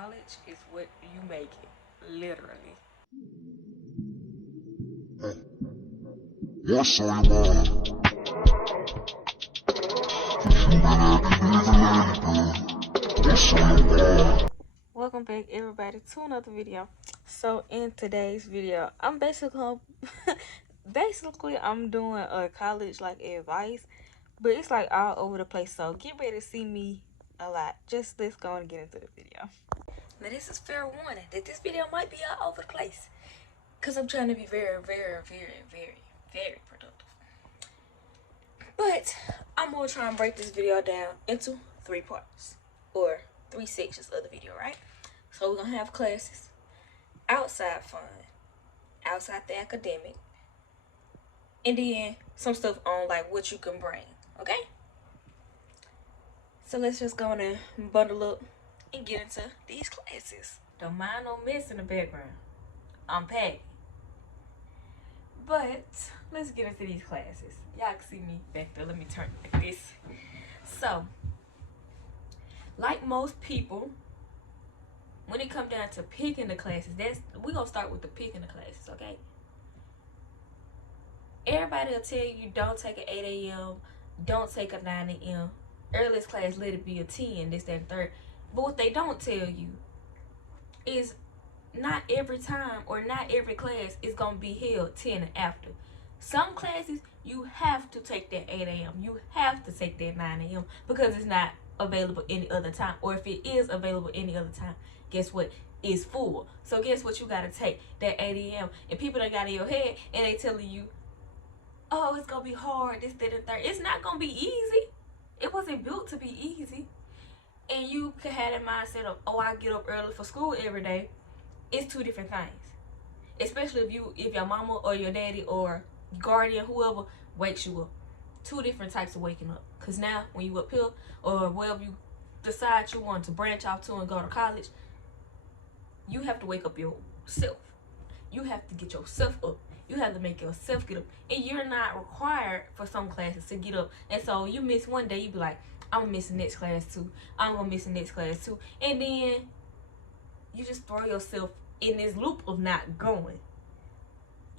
College is what you make it, literally. What's on your mind? What's on your mind? Welcome back, everybody, to another video. So in today's video, I'm basically basically I'm doing a college like advice, but it's like all over the place. So get ready to see me a lot. Just let's go and get into the video. Now this is fair warning that this video might be all over the place, cause I'm trying to be very productive. But I'm gonna try and break this video down into 3 parts or 3 sections of the video, right? So we're gonna have classes, outside fun, outside the academic, and then some stuff on like what you can bring. Okay? So let's just go and bundle up and get into these classes. Don't mind no mess in the background. I'm packing. But let's get into these classes. Y'all can see me back there. Let me turn like this. So, like most people, when it comes down to picking the classes, we're gonna start with the picking the classes, okay? Everybody will tell you don't take an 8 a.m., don't take a 9 a.m. Earliest class, let it be a 10, this, that, and third. But what they don't tell you is not every time or not every class is gonna be held 10 and after. Some classes you have to take that 8 a.m. You have to take that 9 a.m. because it's not available any other time. Or if it is available any other time, guess what? It's full. So guess what? You gotta take that 8 a.m. And people that got in your head and they telling you, oh, it's gonna be hard, this, that, and third. It's not gonna be easy. It wasn't built to be easy. And you could have that mindset of, oh, I get up early for school every day. It's two different things. Especially if your mama or your daddy or guardian, whoever, wakes you up. Two different types of waking up. Because now, when you up here, or wherever you decide you want to branch off to and go to college, you have to wake up yourself. You have to get yourself up. You have to make yourself get up. And you're not required for some classes to get up. And so you miss one day, you be like, I'm gonna miss the next class too. I'm gonna miss the next class too. And then you just throw yourself in this loop of not going.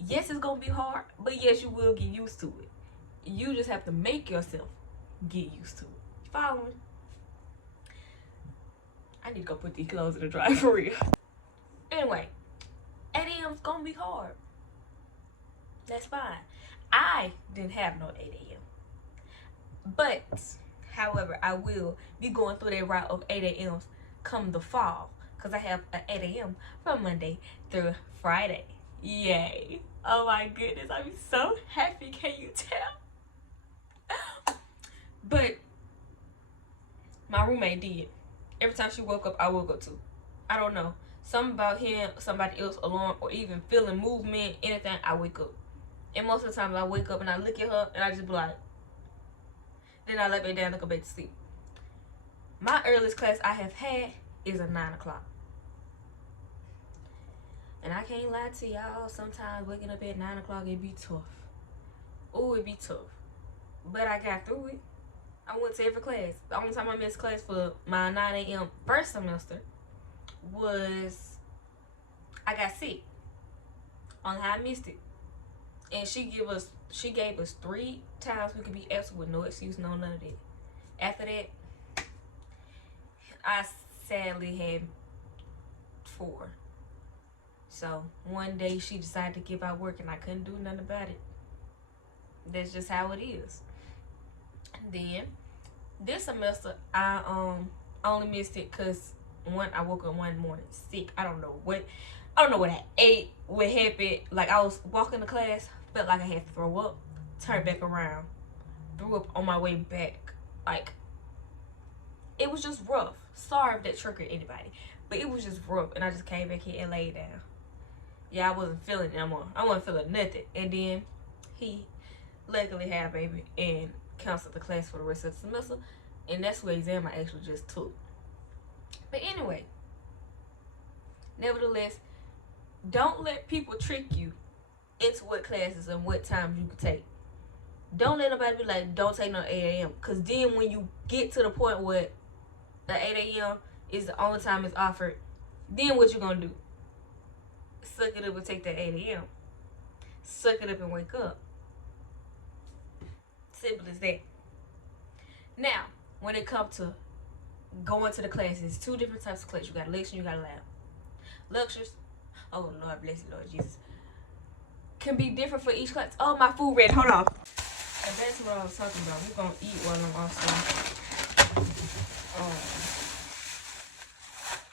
Yes, it's gonna be hard, but yes, you will get used to it. You just have to make yourself get used to it. You follow me? I need to go put these clothes in the dryer for real. Anyway, 8 a.m. is gonna be hard. That's fine. I didn't have no 8 a.m. But, however, I will be going through that route of 8 a.m.s come the fall. Because I have an 8 a.m. from Monday through Friday. Yay. Oh my goodness. I'm so happy. Can you tell? But my roommate did. Every time she woke up, I woke up too. I don't know. Something about him, somebody else, alarm, or even feeling movement, anything, I wake up. And most of the time I wake up and I look at her and I just be like, then I lay back down and go back to sleep. My earliest class I have had is a 9 o'clock. And I can't lie to y'all, sometimes waking up at 9 o'clock, it be tough. Oh, it be tough. But I got through it. I went to every class. The only time I missed class for my 9 a.m. first semester was I got sick. Only how I missed it. And she gave us 3 times we could be absent with no excuse, no none of that. After that, I sadly had 4. So one day she decided to give out work and I couldn't do nothing about it. That's just how it is. Then this semester I only missed it because I woke up one morning sick. I don't know what I ate, what happened. Like I was walking to class, felt like I had to throw up, turned back around, threw up on my way back. Like it was just rough. Sorry if that triggered anybody, but it was just rough, and I just came back here and laid down. Yeah, I wasn't feeling it no more. I wasn't feeling nothing. And then he luckily had a baby and canceled the class for the rest of the semester, and that's what exam I actually just took. But anyway, nevertheless, don't let people trick you into what classes and what times you can take. Don't let nobody be like, don't take no 8 a.m. Because then when you get to the point where the 8 a.m. is the only time it's offered, Then what you gonna do? Suck it up and take that 8 a.m. Suck it up and wake up. Simple as that. Now, when it comes to going to the classes, two different types of classes. You got a lecture, you got a lab. Lectures, oh Lord bless you, Lord Jesus, can be different for each class. Oh, my food ready. Hold on. And that's what I was talking about. We're gonna eat while I'm also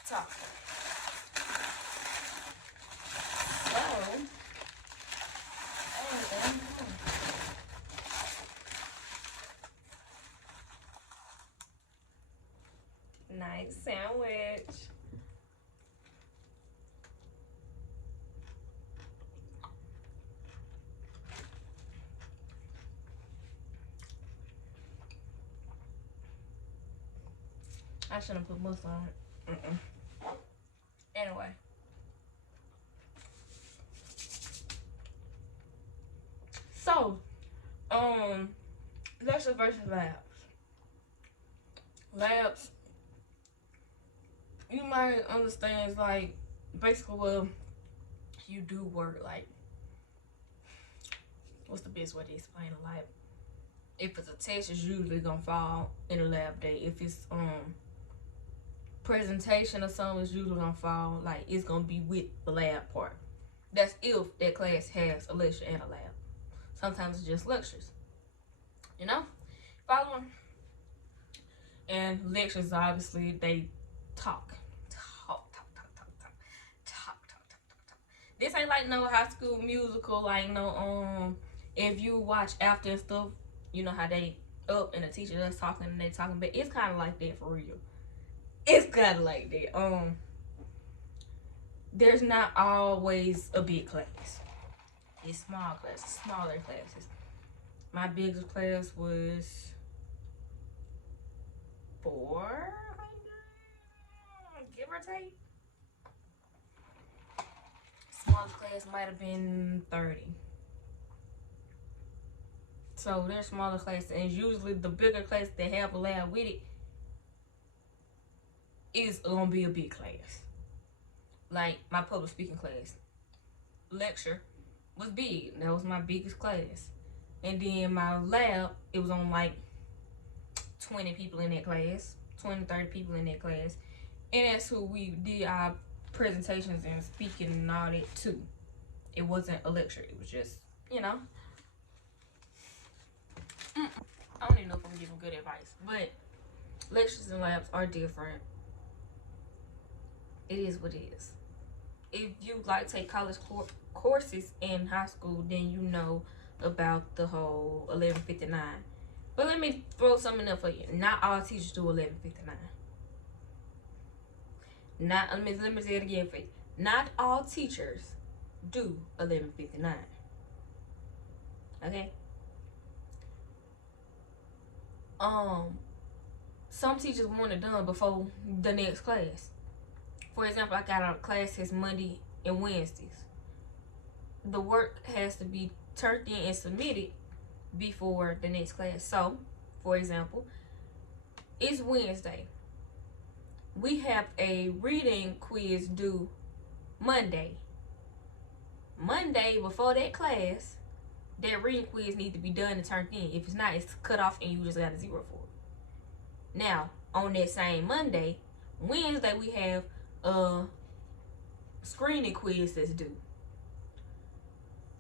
talking. Nice sandwich. I shouldn't put mustard on it. Anyway. So, lectures versus labs. Labs, you might understand, it's like basically, well, you do work, like, what's the best way to explain it? Like, if it's a test, it's usually gonna fall in a lab day. If it's presentation or something, it's usually gonna fall, like, it's gonna be with the lab part. That's if that class has a lecture and a lab. Sometimes it's just lectures, you know, following. And lectures, obviously, they talk. This ain't like no High School Musical, like no if you watch After and stuff, you know how they up and the teacher just talking and they talking, but it's kind of like that for real. It's kind of like that. There's not always a big class. It's small classes, smaller classes. My biggest class was 400, give or take. Smallest class might have been 30. So they're smaller classes, and usually the bigger class that have a lab with it is gonna be a big class. Like my public speaking class, lecture was big. That was my biggest class. And then my lab, it was on like 20 people in that class, 20, 30 people in that class. And that's who we did our presentations and speaking and all that too. It wasn't a lecture, it was just, you know. I don't even know if I'm giving good advice, but lectures and labs are different. It is what it is. If you like take college courses in high school, then you know about the whole 1159. But let me throw something up for you. Not all teachers do 1159. Let me say it again for you. Not all teachers do 1159. Okay? Some teachers want it done before the next class. For example, I got a class this Monday and Wednesdays. The work has to be turned in and submitted before the next class. So, for example, it's Wednesday. We have a reading quiz due Monday. Monday, before that class, that reading quiz needs to be done and turned in. If it's not, it's cut off and you just got a 0 for it. Now, on that same Monday, Wednesday, we have a screening quiz that's due.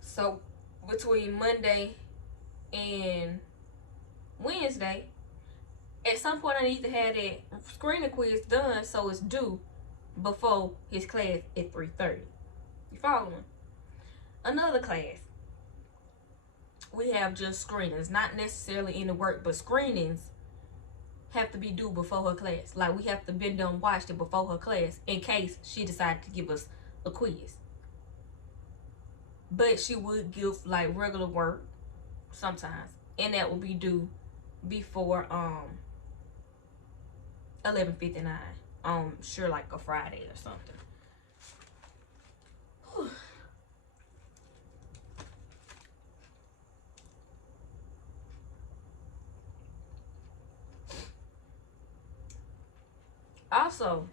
So, between Monday and Wednesday, at some point I need to have that screening quiz done so it's due before his class at 3:30. You following? Another class, we have just screenings, not necessarily in the work, but screenings have to be due before her class. Like, we have to been done watched it before her class in case she decided to give us a quiz. But she would give like regular work sometimes, and that will be due before 11:59. Sure, like a Friday or something. Whew. Also,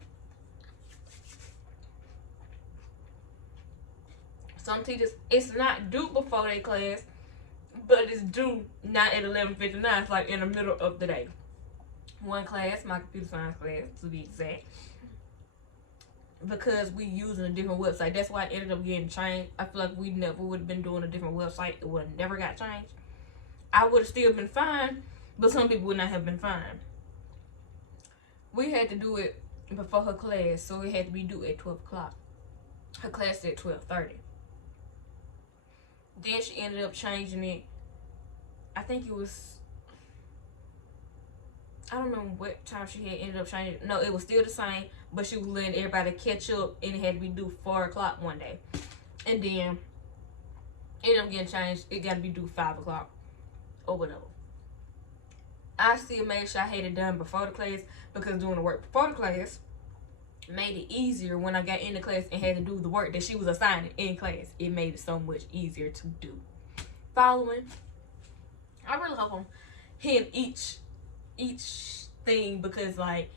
Some teachers, it's not due before their class, but it's due not at 11:59. It's like in the middle of the day. One class, my computer science class to be exact, because we using a different website. That's why it ended up getting changed. I feel like we never would have been doing a different website. It would have never got changed. I would have still been fine, but some people would not have been fine. We had to do it before her class, so it had to be due at 12 o'clock. Her class is at 12:30. Then she ended up changing it. I think it was, I don't remember what time she had ended up changing it. No, it was still the same, but she was letting everybody catch up, and it had to be due 4 o'clock one day. And then it ended up getting changed. It got to be due 5 o'clock or whatever. I still made sure I had it done before the class, because doing the work before the class made it easier when I got in the class and had to do the work that she was assigning in class. It made it so much easier to do. Following, I really hope I'm hitting each thing, because like,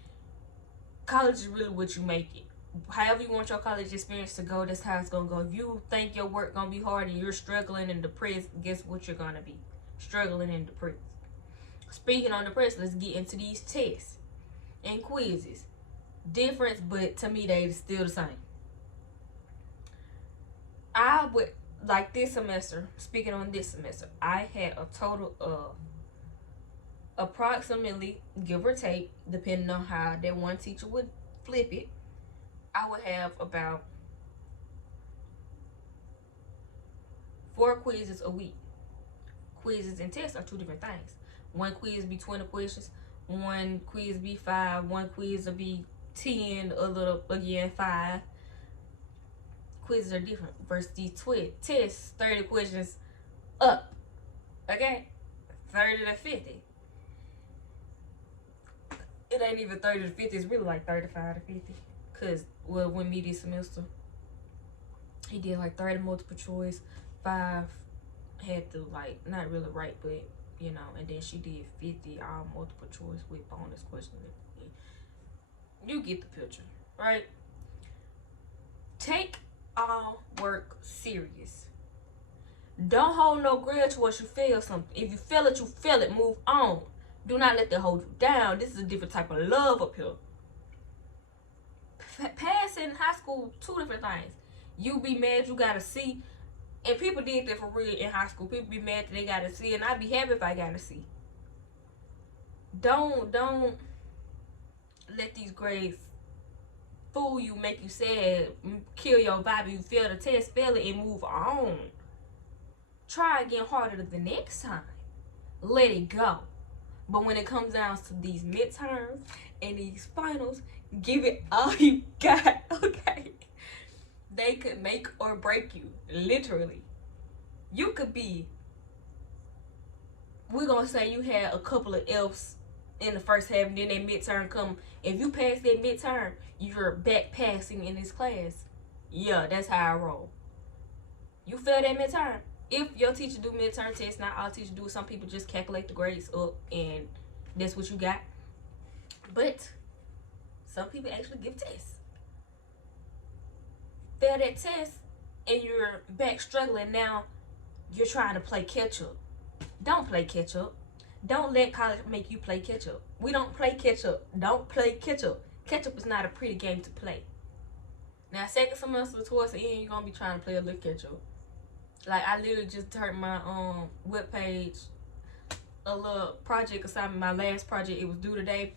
college is really what you make it. However you want your college experience to go, that's how it's gonna go. If you think your work gonna be hard and you're struggling and depressed, guess what you're gonna be? Struggling and depressed. Speaking on depressed, let's get into these tests and quizzes. Difference, but to me they still the same. I would like this semester, speaking on this semester, I had a total of approximately, give or take, depending on how that one teacher would flip it, I would have about 4 quizzes a week. Quizzes and tests are 2 different things. One quiz be 20 questions, one quiz be 5, one quiz will be 10, a little again 5. Quizzes are different versus these tests, 30 questions up. Okay? 30 to 50. It ain't even 30 to 50, it's really like 35 to 50. Cause well, with me this semester, he did like 30 multiple choice, 5 had to like not really write, but you know, and then she did 50 all multiple choice with bonus questions. You get the picture, right? Take all work serious. Don't hold no grudge once you fail something. If you fail it, you fail it. Move on. Do not let that hold you down. This is a different type of love up here. Passing high school, 2 different things. You be mad you got a C, and people did that for real in high school. People be mad that they got a C, and I'd be happy if I got a C. Don't let these grades fool you, make you sad, kill your vibe. You fail the test, fail it, and move on. Try again harder the next time. Let it go. But when it comes down to these midterms and these finals, give it all you got, okay? They could make or break you, literally. You could be, we're gonna say you had a couple of F's in the first half, and then that midterm come. If you pass that midterm, you're back passing in this class. Yeah, that's how I roll. You fail that midterm. If your teacher do midterm tests, not all teachers do it. Some people just calculate the grades up and that's what you got. But some people actually give tests. Fail that test and you're back struggling. Now you're trying to play catch up. Don't play catch up. Don't let college make you play catch up. We don't play catch up. Don't play catch up. Catch up is not a pretty game to play. Now second semester towards the end, you're gonna be trying to play a little catch up. Like, I literally just turned my webpage, a little project assignment, my last project, it was due today.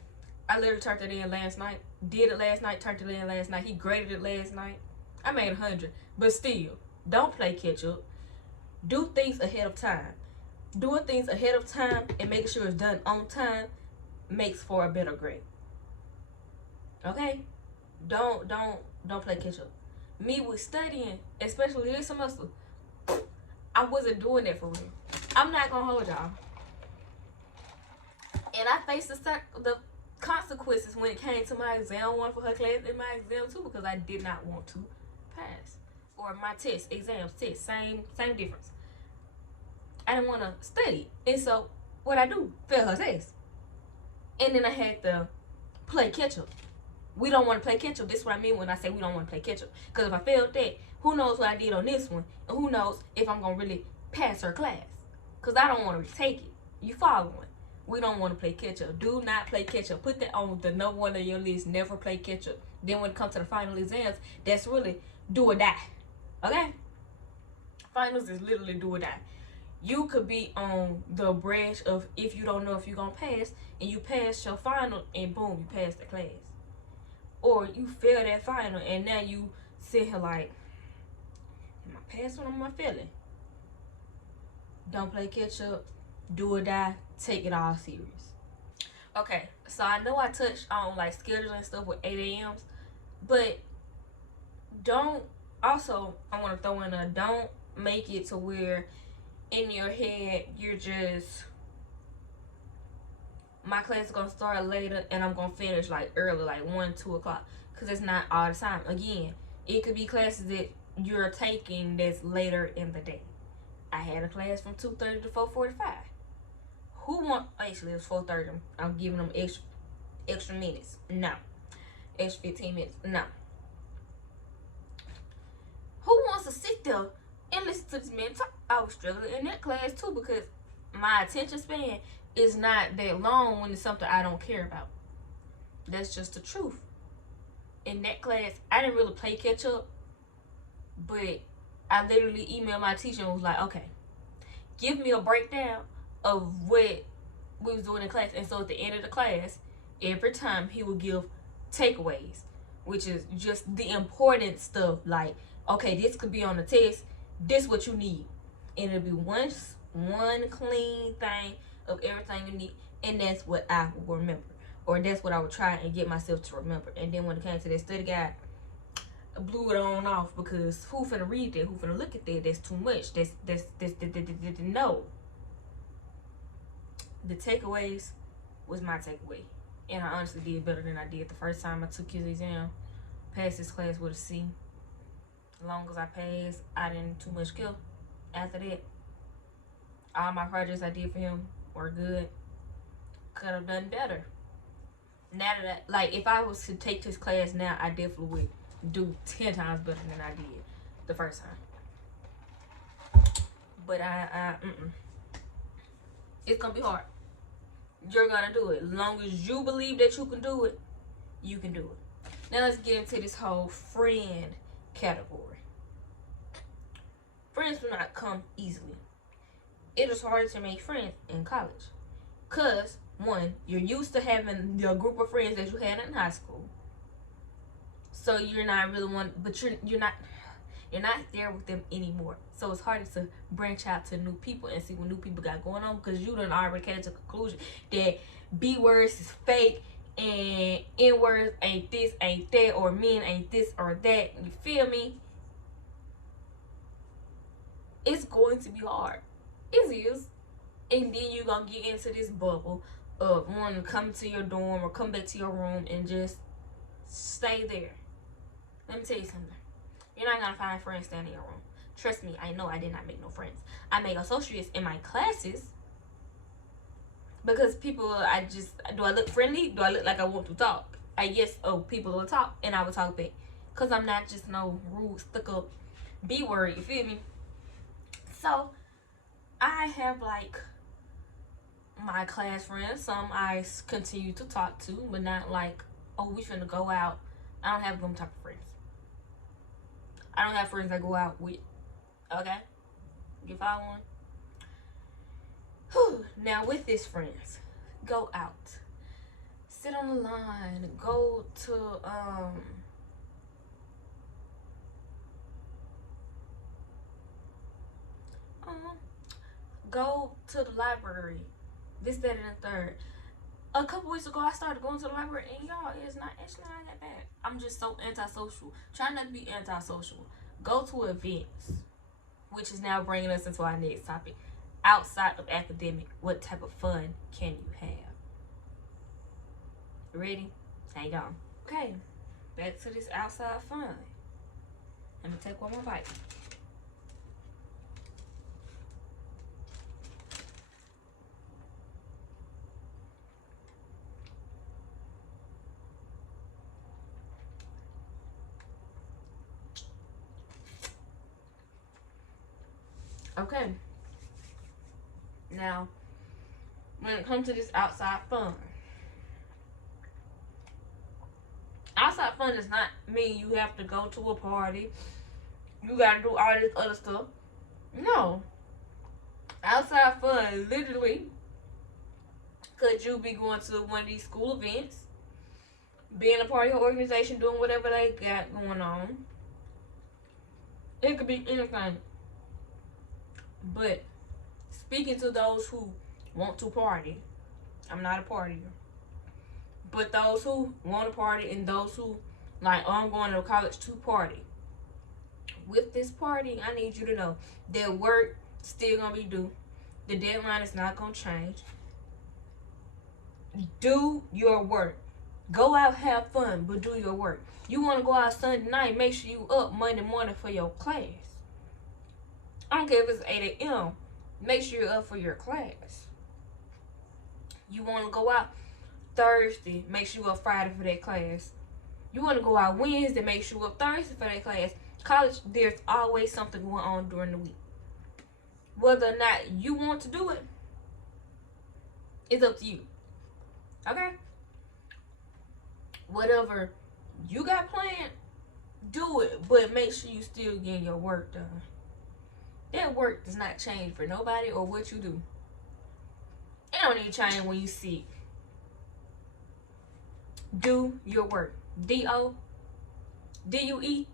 I literally turned it in last night. Did it last night, turned it in last night. He graded it last night. I made 100. But still, don't play catch up. Do things ahead of time. Doing things ahead of time and making sure it's done on time makes for a better grade. Okay? Don't play catch up. Me with studying, especially this semester, I wasn't doing that for real. I'm not gonna hold y'all. And I faced the consequences when it came to my exam 1 for her class and my exam 2, because I did not want to pass. Or my test, exams, test, same difference. I didn't want to study. And so what I do, fail her test. And then I had to play catch up. we don't want to play catch up. This is what I mean when I say we don't want to play catch up. Because if I failed that, who knows what I did on this one, and who knows if I'm gonna really pass her class. Because I don't want to retake it. You following? We don't want to play catch up. Do not play catch up. Put that on the number one on your list. Never play catch up. Then when it comes to the final exams, that's really do or die. Okay? Finals is literally do or die. You could be on the branch of if you don't know if you're gonna pass, and you pass your final, and boom, you pass the class. Or you fail that final, and now you sit here like, am I passing or am I failing? Don't play catch up. Do or die. Take it all serious. Okay, so I know I touched on like scheduling stuff with 8 a.m.s, but don't, also I want to throw in don't make it to where in your head you're just, my class is gonna start later and I'm gonna finish like early, like 1-2 o'clock, because it's not all the time. Again, it could be classes that you're taking that's later in the day. I had a class from 2:30 to 4:45. Who want, actually it was 4:30. I'm giving them extra minutes. No. Extra 15 minutes. No. Who wants to sit there and listen to this man talk? I was struggling in that class too, because my attention span is not that long when it's something I don't care about. That's just the truth. In that class, I didn't really play catch up, but I literally emailed my teacher and was like, okay, give me a breakdown of what we was doing in class. And so at the end of the class, every time he would give takeaways, which is just the important stuff, like, okay, this could be on the test, this what you need, and it'll be one clean thing of everything you need, and that's what I will remember, or that's what I would try and get myself to remember. And then when it came to that study guide, I blew it on off, because who finna read that, who finna look at that? That's too much. That's no. The takeaways was my takeaway, and I honestly did better than I did the first time I took his exam. Passed this class with a C. As long as I passed, I didn't too much care. After that, all my projects I did for him were good. Could have done better. Now that like, if I was to take this class now, I definitely would do 10 times better than I did the first time. But it's gonna be hard. You're gonna do it. As long as you believe that you can do it, you can do it. Now let's get into this whole friend category. Friends do not come easily. It is harder to make friends in college. Cause one, you're used to having your group of friends that you had in high school. So you're not really but you're not there with them anymore. So it's harder to branch out to new people and see what new people got going on, because you done already came to the conclusion that B words is fake and N words ain't this, ain't that, or men ain't this or that. You feel me? It's going to be hard. It is. And then you're gonna get into this bubble of wanting to come to your dorm or come back to your room and just stay there. Let me tell you something. You're not gonna find friends staying in your room. Trust me, I know I did not make no friends. I made associates in my classes, because people, do I look friendly? Do I look like I want to talk? People will talk, and I will talk back. Because I'm not just no rude, stuck up B word, you feel me? So, I have like my class friends. Some I continue to talk to, but not like, oh, we finna go out. I don't have them type of friends. I don't have friends I go out with. Okay? You following? Whew. Now with these friends, go out. Sit on the line. Go to go to the library. This, that, and the third. A couple weeks ago, I started going to the library, and y'all, it's not actually not that bad. I'm just so antisocial. Try not to be antisocial. Go to events, which is now bringing us into our next topic. Outside of academic, what type of fun can you have? Ready? Hang on. Okay, back to this outside fun. Let me take one more bite. Okay. Now, when it comes to this outside fun does not mean you have to go to a party. You gotta do all this other stuff. No. Outside fun literally could you be going to one of these school events, being a part of your organization, doing whatever they got going on. It could be anything. But speaking to those who want to party, I'm not a partier. But those who want to party and those who like, oh, I'm going to college to party. With this party, I need you to know that work still gonna be due. The deadline is not gonna change. Do your work. Go out, have fun, but do your work. You want to go out Sunday night, make sure you up Monday morning for your class. I don't care if it's 8 a.m. Make sure you're up for your class. You want to go out Thursday, make sure you're up Friday for that class. You want to go out Wednesday, make sure you're up Thursday for that class. College, there's always something going on during the week. Whether or not you want to do it, it's up to you. Okay? Whatever you got planned, do it, but make sure you still getting your work done. That work does not change for nobody or what you do. It don't even change when you see it. Do your work. D-O, D-U-E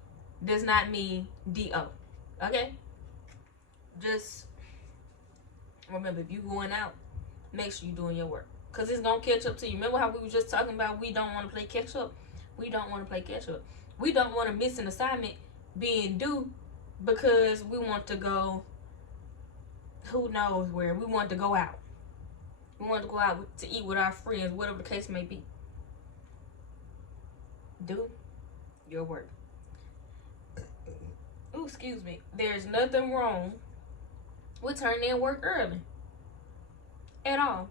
does not mean D-O. Okay? Just remember, if you going out, make sure you doing your work. Because it's going to catch up to you. Remember how we were just talking about we don't want to play catch up? We don't want to play catch up. We don't want to miss an assignment being due because we want to go who knows where. We want to go out. We want to go out to eat with our friends, whatever the case may be. Do your work. Ooh, excuse me. There's nothing wrong with turning in work early. At all.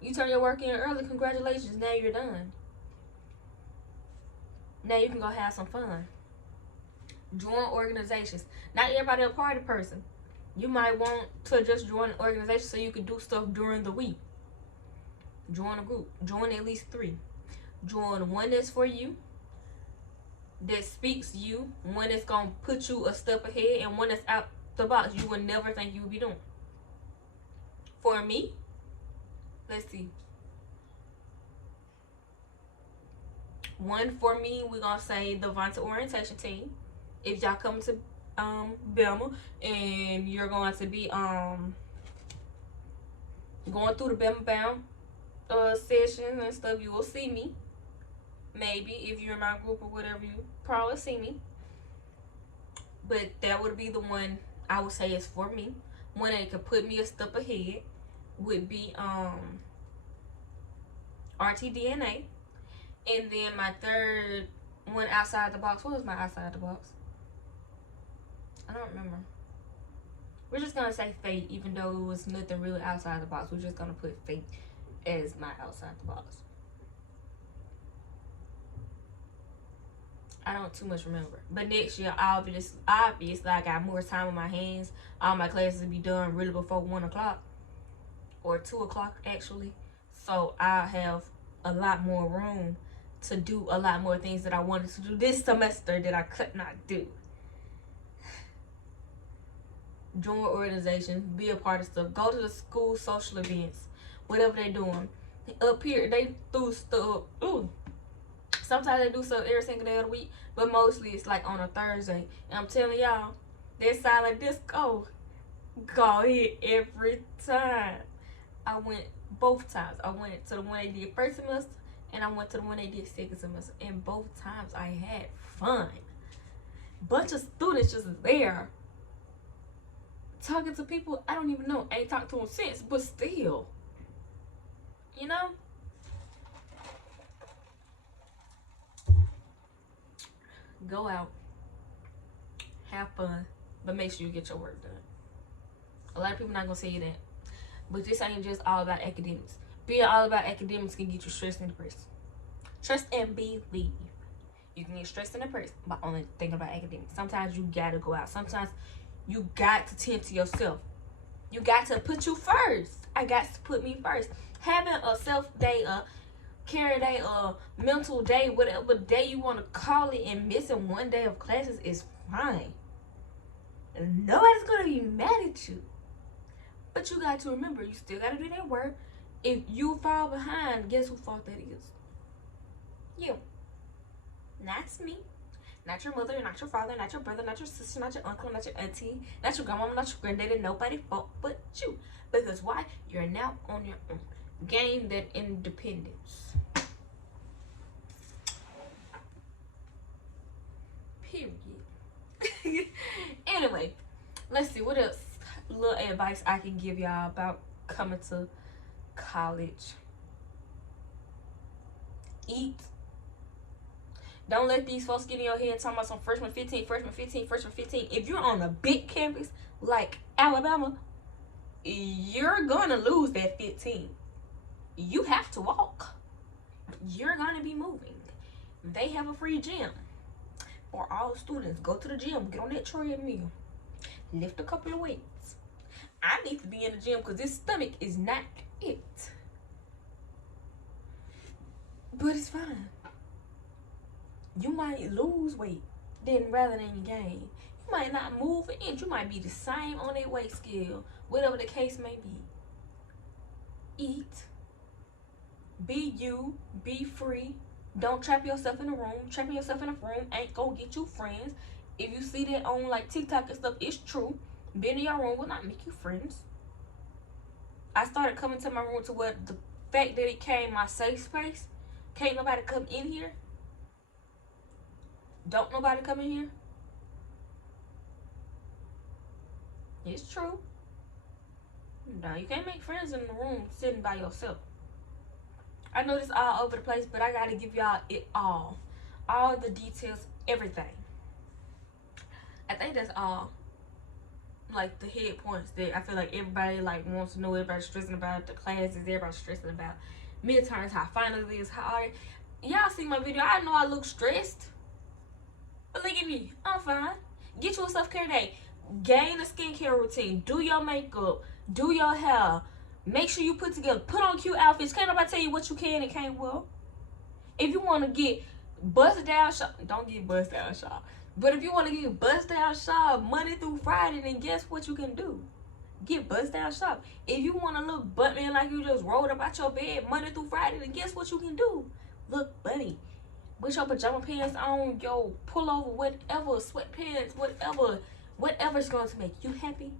You turn your work in early, congratulations, now you're done. Now you can go have some fun. Join organizations. Not everybody a party person. You might want to just join an organization so you can do stuff during the week. Join a group. Join at least 3. Join one that's for you, that speaks you, one that's going to put you a step ahead, and one that's out the box you would never think you would be doing. For me, let's see. One for me, we're going to say the Vonta orientation team. If y'all come to Bama and you're going to be going through the Bama Bound sessions and stuff, you will see me. Maybe if you're in my group or whatever, you probably see me. But that would be the one I would say is for me. One that could put me a step ahead would be RTDNA. And then my third one outside the box. What was my outside the box? I don't remember. We're just gonna say fate, even though it was nothing really outside the box. We're just gonna put fate as my outside the box. I don't too much remember. But next year, obviously, I got more time on my hands. All my classes will be done really before 1 o'clock. Or 2 o'clock, actually. So I'll have a lot more room to do a lot more things that I wanted to do this semester that I could not do. Join organizations, be a part of stuff. Go to the school social events, whatever they're doing. Up here, they do stuff. Ooh. Sometimes they do stuff every single day of the week, but mostly it's like on a Thursday. And I'm telling y'all, that silent disco go hit every time. I went both times. I went to the one they did first semester, and I went to the one they did second semester. And both times I had fun. Bunch of students just there, talking to people I don't even know. I ain't talked to them since, but still. You know? Go out. Have fun. But make sure you get your work done. A lot of people not going to say that. But this ain't just all about academics. Being all about academics can get you stressed and depressed. Trust and believe. You can get stressed and depressed by only thinking about academics. Sometimes you got to go out. Sometimes You got to tend to yourself. You got to put you first. I got to put me first. Having a self-day, a care day, a mental day, whatever day you want to call it, and missing one day of classes is fine. Nobody's going to be mad at you. But you got to remember, you still got to do that work. If you fall behind, guess whose fault that is? You. Not me. Not your mother, not your father, not your brother, not your sister, not your uncle, not your auntie, not your grandmama, not your granddaddy, nobody fault but you. Because why? You're now on your own. Gain that independence. Period. Anyway, let's see what else. Little advice I can give y'all about coming to college. Eat. Don't let these folks get in your head talking about some freshman 15, freshman 15, freshman 15. If you're on a big campus like Alabama, you're going to lose that 15. You have to walk. You're going to be moving. They have a free gym for all students. Go to the gym. Get on that treadmill. Lift a couple of weights. I need to be in the gym because this stomach is not it. But it's fine. You might lose weight rather than you gain. You might not move an inch. You might be the same on that weight scale. Whatever the case may be. Eat. Be you. Be free. Don't trap yourself in a room. Trapping yourself in a room ain't gonna get you friends. If you see that on like TikTok and stuff, it's true. Being in your room will not make you friends. I started coming to my room to where the fact that it came my safe space. Can't nobody come in here. Don't nobody come in here. It's true. No, you can't make friends in the room sitting by yourself. I know this all over the place, but I gotta give y'all it all. All the details, everything. I think that's all. Like the head points that I feel like everybody like wants to know. Everybody's stressing about the classes. Everybody's stressing about midterms, how finals is, how all that. Y'all see my video. I know I look stressed. But look at me. I'm fine. Get you a self-care day. Gain a skincare routine. Do your makeup. Do your hair. Make sure you put together. Put on cute outfits. Can't nobody tell you what you can and can't wear. If you want to get bust down shop, don't get bust down shop. But if you want to get bust down shop Monday through Friday, then guess what you can do? Get bust down shop. If you want to look butt-man like you just rolled up out your bed Monday through Friday, then guess what you can do? Look bunny. With your pajama pants on, your pullover, whatever, sweatpants, whatever's going to make you happy,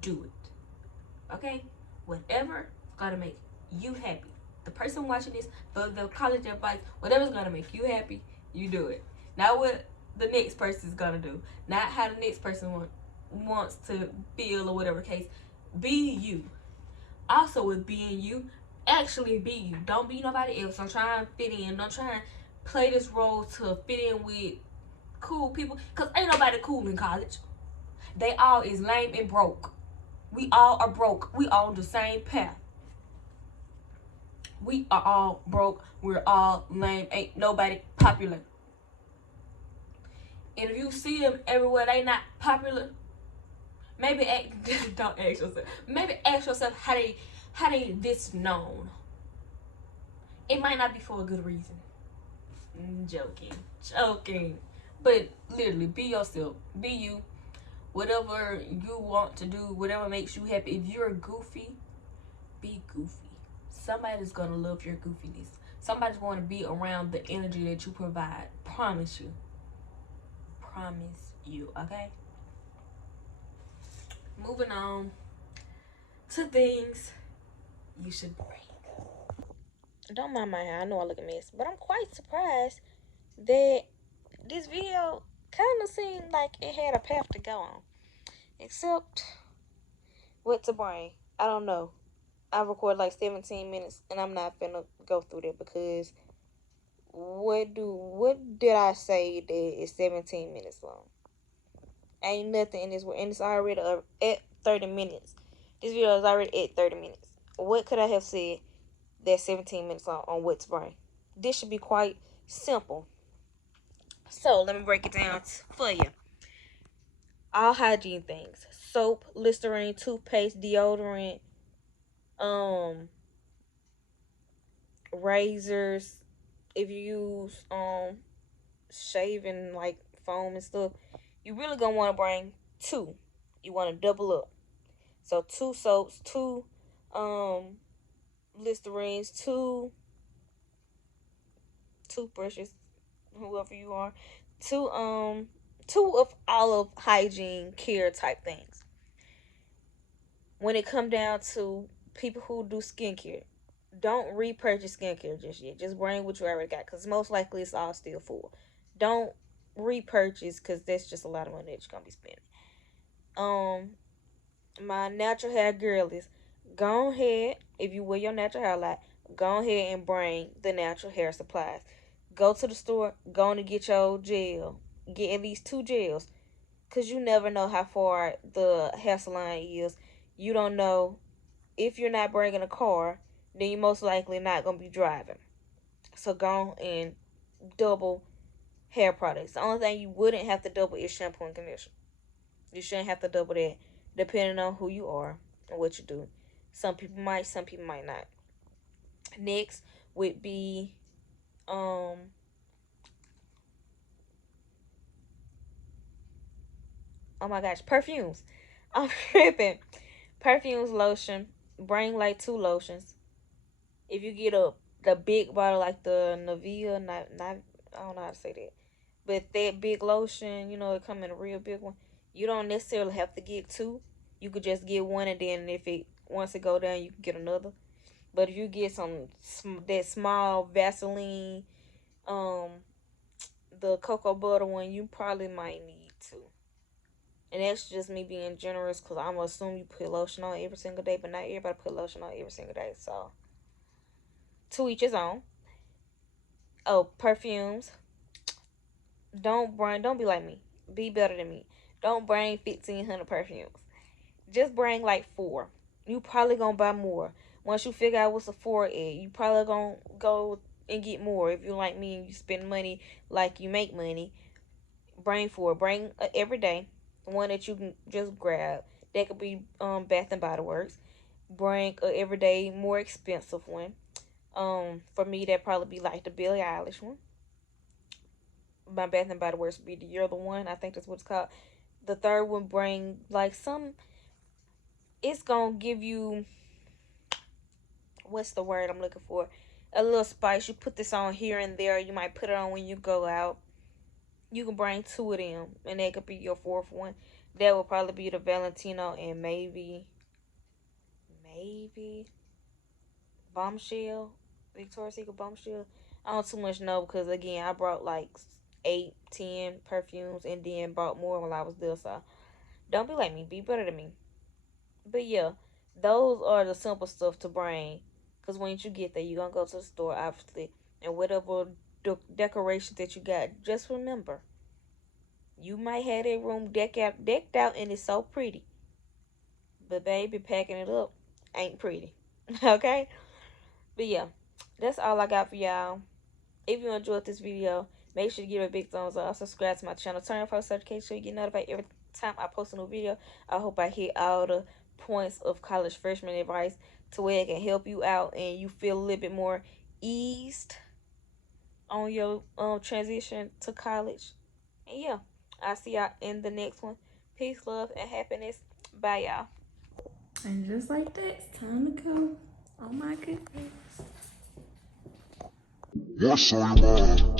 do it. Okay? Whatever's going to make you happy. The person watching this, for the college advice, whatever's going to make you happy, you do it. Not what the next person is going to do. Not how the next person wants to feel or whatever case. Be you. Also with being you, actually be you. Don't be nobody else. Don't try and fit in. Don't try and play this role to fit in with cool people. Because ain't nobody cool in college. They all is lame and broke. We all are broke. We all on the same path. We are all broke. We're all lame. Ain't nobody popular. And if you see them everywhere they not popular, maybe don't ask yourself. Maybe ask yourself how they this known. It might not be for a good reason. Joking. But literally, be yourself. Be you. Whatever you want to do, whatever makes you happy. If you're goofy, be goofy. Somebody's gonna love your goofiness. Somebody's going to be around the energy that you provide. Promise you. Promise you, okay? Moving on to things you should bring. Don't mind my hair. I know I look a mess, but I'm quite surprised that this video kind of seemed like it had a path to go on. Except what to bring. I don't know. I recorded like 17 minutes and I'm not finna go through that because what did I say that is 17 minutes long? Ain't nothing in this world, and it's already at 30 minutes. This video is already at 30 minutes. What could I have said that's 17 minutes long on what to bring? This should be quite simple. So let me break it down for you. all hygiene things: soap, Listerine, toothpaste, deodorant, um, razors. If you use shaving like foam and stuff, you really gonna want to bring two. You want to double up. So two soaps, two um Listerines, two toothbrushes, whoever you are, two two of all of hygiene care type things. When it come down to people who do skincare, don't repurchase skincare just yet. Just bring what you already got, because most likely it's all still full. Don't repurchase, because that's just a lot of money that you're gonna be spending. Um, my natural hair girlies, go ahead, if you wear your natural hair a lot, go ahead and bring the natural hair supplies. Go to the store, go on and get your gel. Get at least 2 gels, because you never know how far the hair salon is. You don't know, if you're not bringing a car, then you're most likely not going to be driving. So go and double hair products. The only thing you wouldn't have to double is shampoo and conditioner. You shouldn't have to double that, depending on who you are and what you do. Some people might, some people might not. Next would be oh my gosh, perfumes. I'm tripping. Perfumes, lotion. Bring like 2 lotions. If you get the big bottle like the Nivea, not I don't know how to say that, but that big lotion, it come in a real big one. You don't necessarily have to get two. You could just get one, and then if it once it go down, you can get another. But if you get that small Vaseline, um, the cocoa butter one, you probably might need two. And that's just me being generous, because I'm gonna assume you put lotion on every single day, but not everybody put lotion on every single day. So to each his own. Oh, perfumes. Don't be like me. Be better than me. Don't bring 1,500 perfumes. Just bring like 4. You probably gonna buy more. Once you figure out what's a 4 at, you probably gonna go and get more. If you like me and you spend money like you make money, bring 4. Bring every day one that you can just grab. That could be Bath and Body Works. Bring a everyday more expensive one. For me that probably be like the Billie Eilish one. My Bath and Body Works would be the You're the One. I think that's what it's called. The third one bring like some. It's gonna give you, what's the word I'm looking for? A little spice. You put this on here and there. You might put it on when you go out. You can bring 2 of them, and that could be your 4th one. That would probably be the Valentino, and maybe Bombshell, Victoria's Secret Bombshell. I don't too much know, because again I brought like 8, 10 perfumes, and then bought more while I was there. So don't be like me. Be better than me. But yeah, those are the simple stuff to bring. Because once you get there, you're going to go to the store, obviously. And whatever decorations that you got, just remember, you might have that room decked out, and it's so pretty. But baby, packing it up ain't pretty. Okay? But yeah, that's all I got for y'all. If you enjoyed this video, make sure to give it a big thumbs up. Subscribe to my channel. Turn on post notifications so you get notified every time I post a new video. I hope I hit all the points of college freshman advice to where it can help you out and you feel a little bit more eased on your transition to college. And yeah, I'll see y'all in the next one. Peace, love, and happiness. Bye, y'all. And just like that, it's time to go. Oh my goodness. Yes, I am.